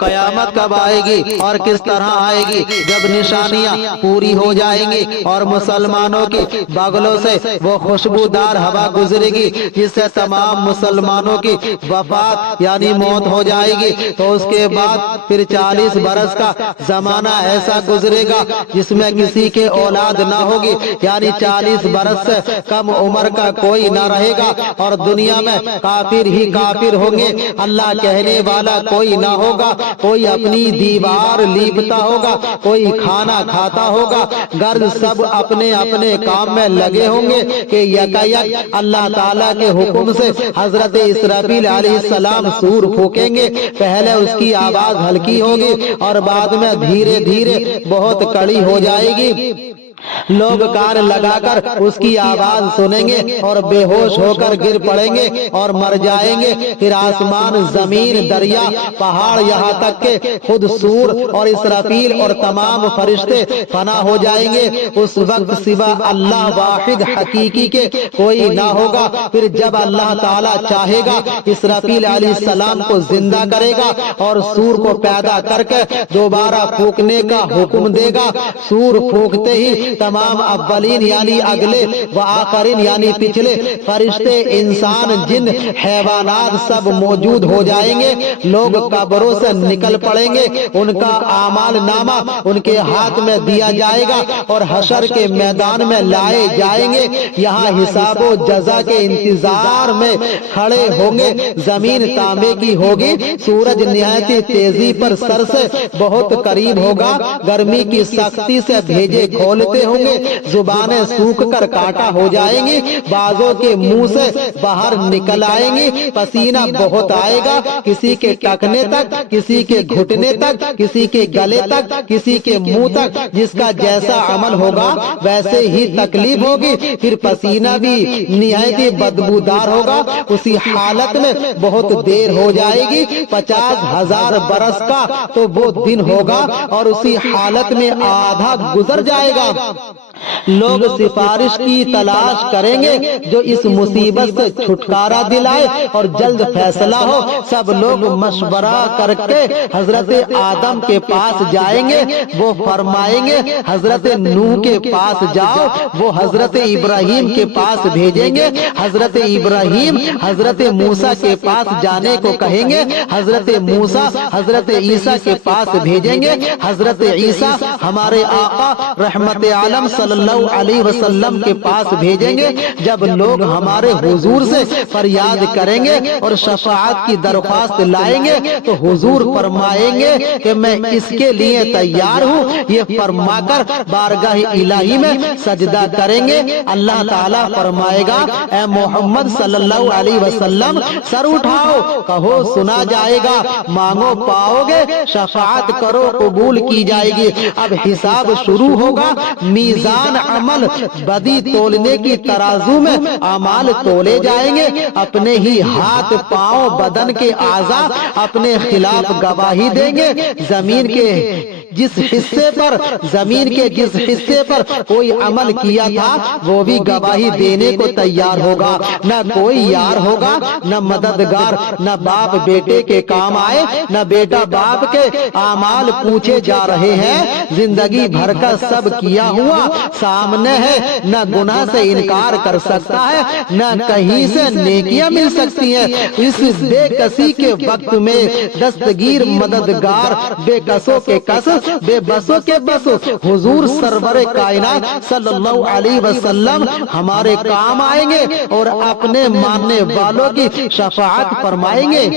قیامت کب آئے گی اور کس طرح آئے گی؟ جب نشانیاں پوری ہو جائیں گی اور مسلمانوں کی بغلوں سے وہ خوشبودار ہوا گزرے گی جس سے تمام مسلمانوں کی وفات یعنی موت ہو جائے گی، تو اس کے بعد پھر 40 برس کا زمانہ ایسا گزرے گا جس میں کسی کے اولاد نہ ہوگی، یعنی 40 برس سے کم عمر کا کوئی نہ رہے گا اور دنیا میں کافر ہی کافر ہوں گے، اللہ کہنے والا کوئی نہ ہوگا، کوئی اپنی دیوار لیپتا ہوگا، کوئی کھانا کھاتا ہوگا، گرد سب اپنے اپنے کام میں لگے ہوں گے کہ یکایک اللہ تعالیٰ کے حکم سے حضرت اسرافیل علیہ السلام سور پھونکیں گے۔ پہلے اس کی آواز ہلکی ہوگی اور بعد میں دھیرے دھیرے بہت کڑی ہو جائے گی، لوگ کان لگا کر اس کی آواز سنیں گے اور بے ہوش ہو کر گر پڑیں گے اور مر جائیں گے، پھر آسمان، زمین، دریا، پہاڑ، یہاں تک کہ خود سور اور اسرافیل اور تمام فرشتے فنا ہو جائیں گے۔ اس وقت سوا اللہ واحد حقیقی کے کوئی نہ ہوگا۔ پھر جب اللہ تعالیٰ چاہے گا اسرافیل علیہ السلام کو زندہ کرے گا اور سور کو پیدا کر کے دوبارہ پھونکنے کا حکم دے گا۔ سور پھونکتے ہی تمام اولین یعنی اگلے و آخرین یعنی پچھلے فرشتے، انسان، جن، حیوانات سب موجود ہو جائیں گے، لوگ قبروں سے نکل پڑیں گے، ان کا اعمال نامہ ان کے ہاتھ میں دیا جائے گا اور حشر کے میدان میں لائے جائیں گے، یہاں حساب و جزا کے انتظار میں کھڑے ہوں گے۔ زمین تانبے کی ہوگی، سورج نہایت تیزی پر سر سے بہت قریب ہوگا، گرمی کی سختی سے بھیجے کھولتے ہوں گے، زبانیں سوکھ کر کانٹا ہو جائیں گی، بازوں کے منہ سے باہر نکل آئیں گی، پسینہ بہت آئے گا، کسی کے ٹکنے تک، کسی کے گھٹنے تک، کسی کے گلے تک، کسی کے منہ تک، جس کا جیسا عمل ہوگا ویسے ہی تکلیف ہوگی، پھر پسینہ بھی نہایت بدبودار ہوگا، اسی حالت میں بہت دیر ہو جائے گی، 50,000 برس کا تو وہ دن ہوگا اور اسی حالت میں آدھا گزر جائے گا۔ لوگ سفارش کی تلاش کریں گے جو اس مصیبت سے چھٹکارا دلائے اور جلد فیصلہ ہو، سب لوگ مشورہ کر کے حضرت آدم کے پاس جائیں گے، وہ فرمائیں گے حضرت نوح کے پاس جاؤ، وہ حضرت ابراہیم کے پاس بھیجیں گے، حضرت ابراہیم حضرت موسیٰ کے پاس جانے کو کہیں گے، حضرت موسیٰ حضرت عیسیٰ کے پاس بھیجیں گے، حضرت عیسیٰ ہمارے آقا رحمت عالم صلی اللہ علیہ وسلم کے پاس بھیجیں گے۔ جب لوگ ہمارے حضور سے فریاد کریں گے اور شفاعت کی درخواست لائیں گے تو حضور فرمائیں گے کہ میں اس کے لیے تیار ہوں، یہ فرما کر بارگاہ الہی میں سجدہ کریں گے۔ اللہ تعالیٰ فرمائے گا اے محمد صلی اللہ علیہ وسلم سر اٹھاؤ، کہو سنا جائے گا، مانگو پاؤ گے، شفاعت کرو قبول کی جائے گی۔ اب حساب شروع ہوگا، میزان عمل بدی تولنے کی ترازو میں اعمال تولے جائیں گے، اپنے ہی ہاتھ، پاؤں، بدن کے اعضاء اپنے خلاف گواہی دیں گے۔ زمین کے جس حصے پر کوئی عمل کیا تھا وہ بھی گواہی دینے کو تیار ہوگا، نہ کوئی یار ہوگا، نہ مددگار، نہ باپ بیٹے کے کام آئے، نہ بیٹا باپ کے اعمال پوچھے جا رہے ہیں، زندگی بھر کا سب کیا ہوا سامنے ہے، نہ گناہ سے انکار کر سکتا ہے، نہ کہیں سے نیکیاں مل سکتی ہیں۔ اس بے کسی کے وقت میں دستگیر، مددگار، بے کسوں کے کس، بے بسوں کے بس، حضور سرور کائنات صلی اللہ علیہ وسلم ہمارے کام آئیں گے اور اپنے ماننے والوں کی شفاعت فرمائیں گے۔